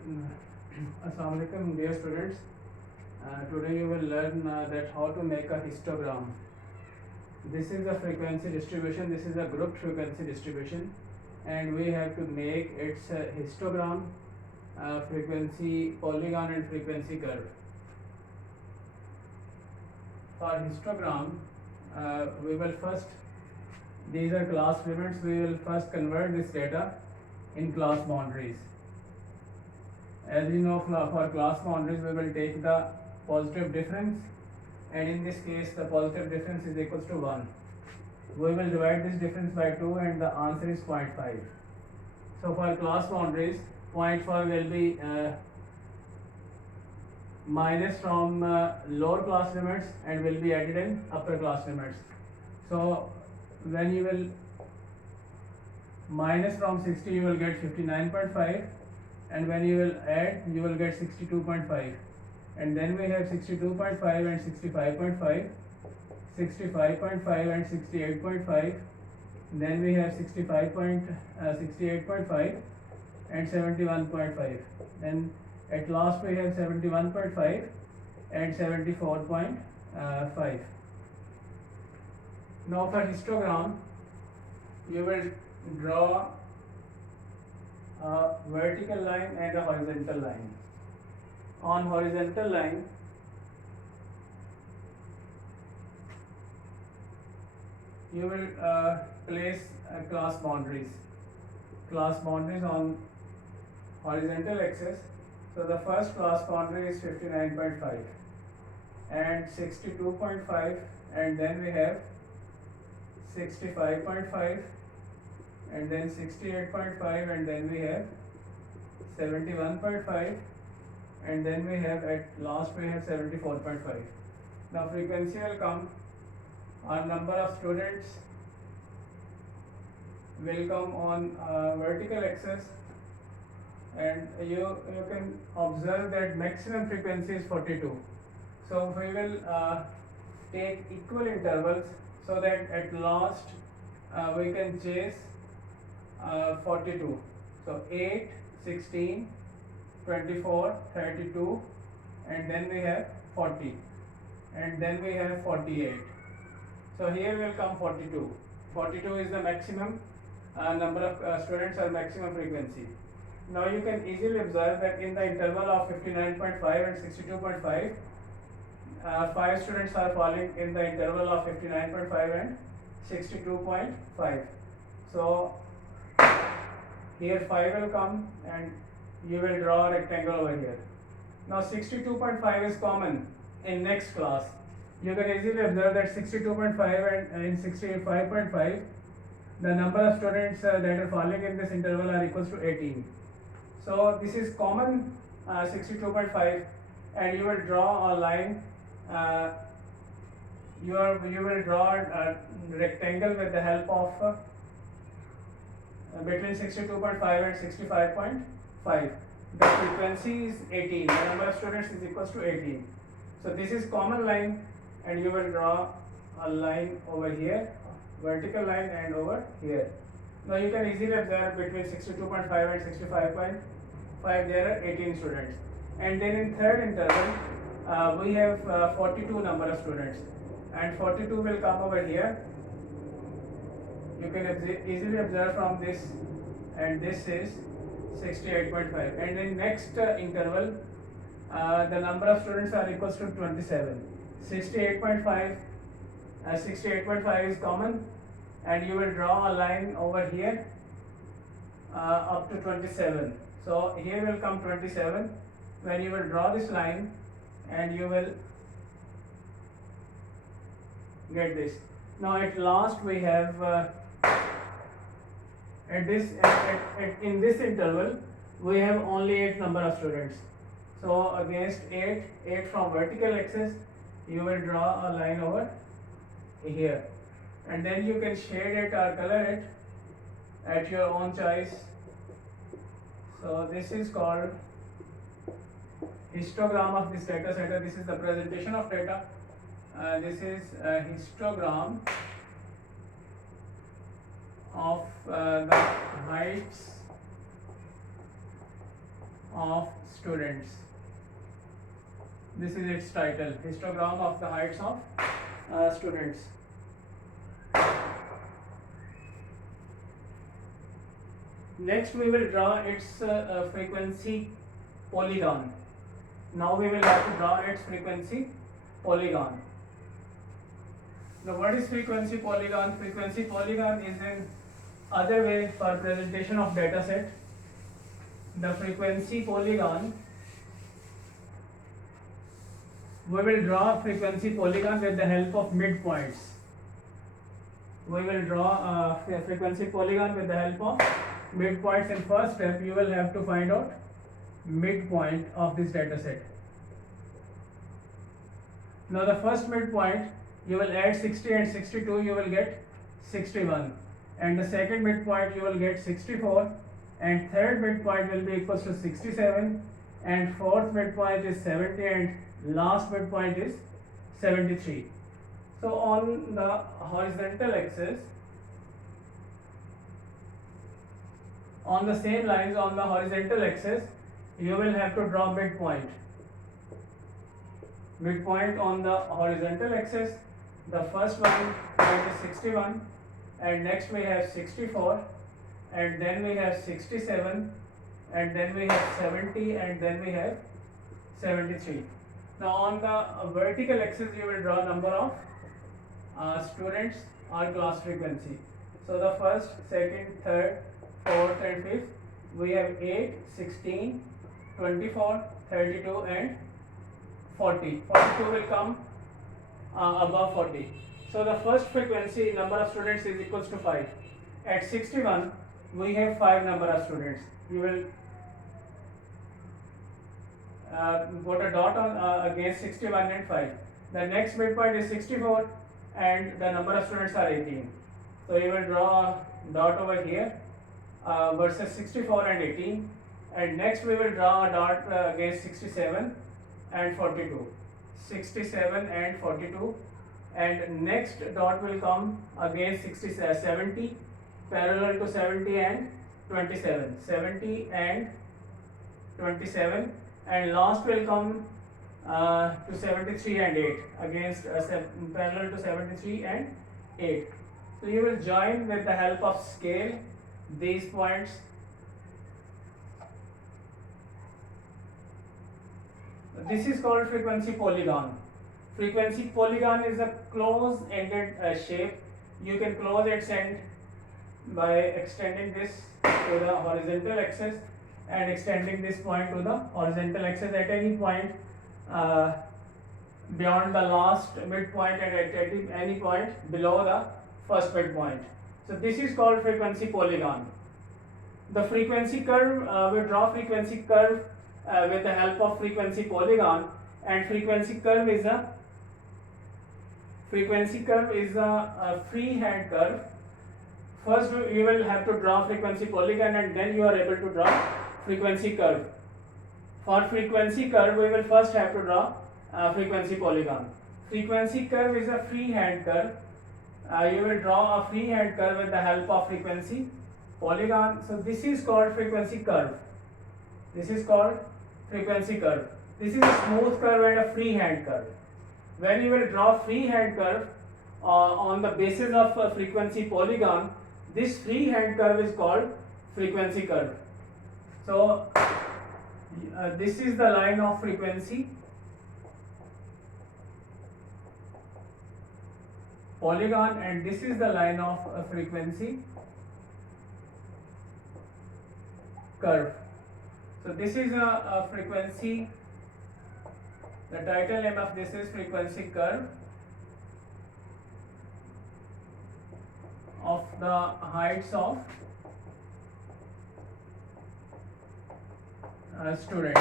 Assalamu alaikum, dear students. Today you will learn that how to make a histogram. This is a frequency distribution. This is a group frequency distribution, and we have to make its histogram, frequency polygon, and frequency curve. For histogram, we will first. These are class limits. We will first convert this data in class boundaries. As we know, for class boundaries we will take the positive difference, and in this case the positive difference is equals to 1. We will divide this difference by 2 and the answer is 0.5. So for class boundaries, 0.5 will be minus from lower class limits and will be added in upper class limits. So when you will minus from 60, you will get 59.5, and when you will add, you will get 62.5, and then we have 62.5 and 65.5, 65.5 and 68.5, then we have 68.5 and 71.5, then at last we have 71.5 and 74.5. Now for histogram, you will draw a vertical line and a horizontal line. On horizontal line, you will place class boundaries on horizontal axis. So the first class boundary is 59.5 and 62.5, and then we have 65.5 and then 68.5, and then we have 71.5, and then we have at last we have 74.5. Now frequency will come on number of students will come on vertical axis, and you can observe that maximum frequency is 42. So we will take equal intervals so that at last we can chase 42. So 8, 16, 24, 32, and then we have 40, and then we have 48. So here will come 42. 42 is the maximum number of students or maximum frequency. Now you can easily observe that in the interval of 59.5 and 62.5, 5 students are falling in the interval of 59.5 and 62.5. So here 5 will come and you will draw a rectangle over here. Now 62.5 is common in next class. You can easily observe that 62.5 and in 65.5, the number of students that are falling in this interval are equals to 18. So this is common 62.5, and you will draw a line. You will draw a rectangle with the help of between 62.5 and 65.5. The frequency is 18. The number of students is equals to 18. So this is common line, and you will draw a line over here, vertical line, and over here. Now you can easily observe between 62.5 and 65.5 there are 18 students, and then in third interval we have 42 number of students, and 42 will come over here. You can easily observe from this, and this is 68.5, and in next interval the number of students are equals to 27. 68.5 is common, and you will draw a line over here up to 27. So here will come 27. When you will draw this line, and you will get this. Now at last we have in this interval we have only 8 number of students. So against 8 from vertical axis, you will draw a line over here, and then you can shade it or color it at your own choice. So this is called histogram of this data set. This is the presentation of data. This is a histogram of the heights of students. This is its title, histogram of the heights of students. Next we will draw its frequency polygon. Now we will have to draw its frequency polygon. Now what is frequency polygon? Frequency polygon is an other way for presentation of data set. The frequency polygon, we will draw frequency polygon with the help of midpoints. We will draw a frequency polygon with the help of midpoints. In first step, you will have to find out midpoint of this data set. Now the first midpoint, you will add 60 and 62, you will get 61. And the second midpoint, you will get 64. And third midpoint will be equals to 67. And fourth midpoint is 70. And last midpoint is 73. So on the horizontal axis, on the same lines on the horizontal axis, you will have to draw midpoint. Midpoint on the horizontal axis, the first one is 61, and next we have 64, and then we have 67, and then we have 70, and then we have 73. Now on the vertical axis, you will draw number of students or class frequency. So the first, second, third, fourth and fifth, we have 8, 16, 24, 32 and 40. 42 will come above 40. So the first frequency number of students is equals to 5. At 61, we have 5 number of students. You will put a dot on against 61 and 5. The next midpoint is 64 and the number of students are 18. So you will draw a dot over here versus 64 and 18, and next we will draw a dot against 67 and 42. 67 and 42, and next dot will come against 70 parallel to 70 and 27. 70 and 27, and last will come to 73 and 8 against parallel to 73 and 8. So you will join with the help of scale these points. This is called frequency polygon. Frequency polygon is a close-ended shape. You can close its end by extending this to the horizontal axis and extending this point to the horizontal axis at any point beyond the last midpoint and at any point below the first midpoint. So this is called frequency polygon. The frequency curve, we draw frequency curve with the help of frequency polygon, and frequency curve is a freehand curve. First you will have to draw frequency polygon and then you are able to draw frequency curve. For frequency curve, we will first have to draw frequency polygon. Frequency curve is a freehand curve. You will draw a freehand curve with the help of frequency polygon. So this is called frequency curve. This is called frequency curve. This is a smooth curve and a freehand curve. When you will draw freehand curve on the basis of a frequency polygon, this freehand curve is called frequency curve. So this is the line of frequency polygon, and this is the line of frequency curve. So this is a frequency, the title name of this is frequency curve of the heights of students.